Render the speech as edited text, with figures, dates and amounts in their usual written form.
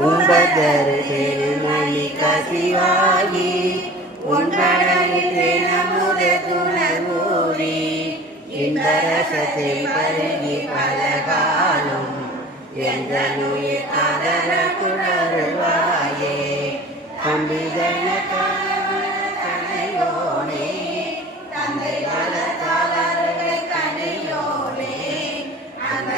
உம்பதரு பெருமணி கசிவாகி உன்படலில் நமுத துணர்வூறி இன்பரசத்தை பருகி பலகாலும் என்றுயிர் அதர குணருவாயே அம்பிதன கணையோனே தந்தை வளர்த்தாளர்களை கணையோனே அந்த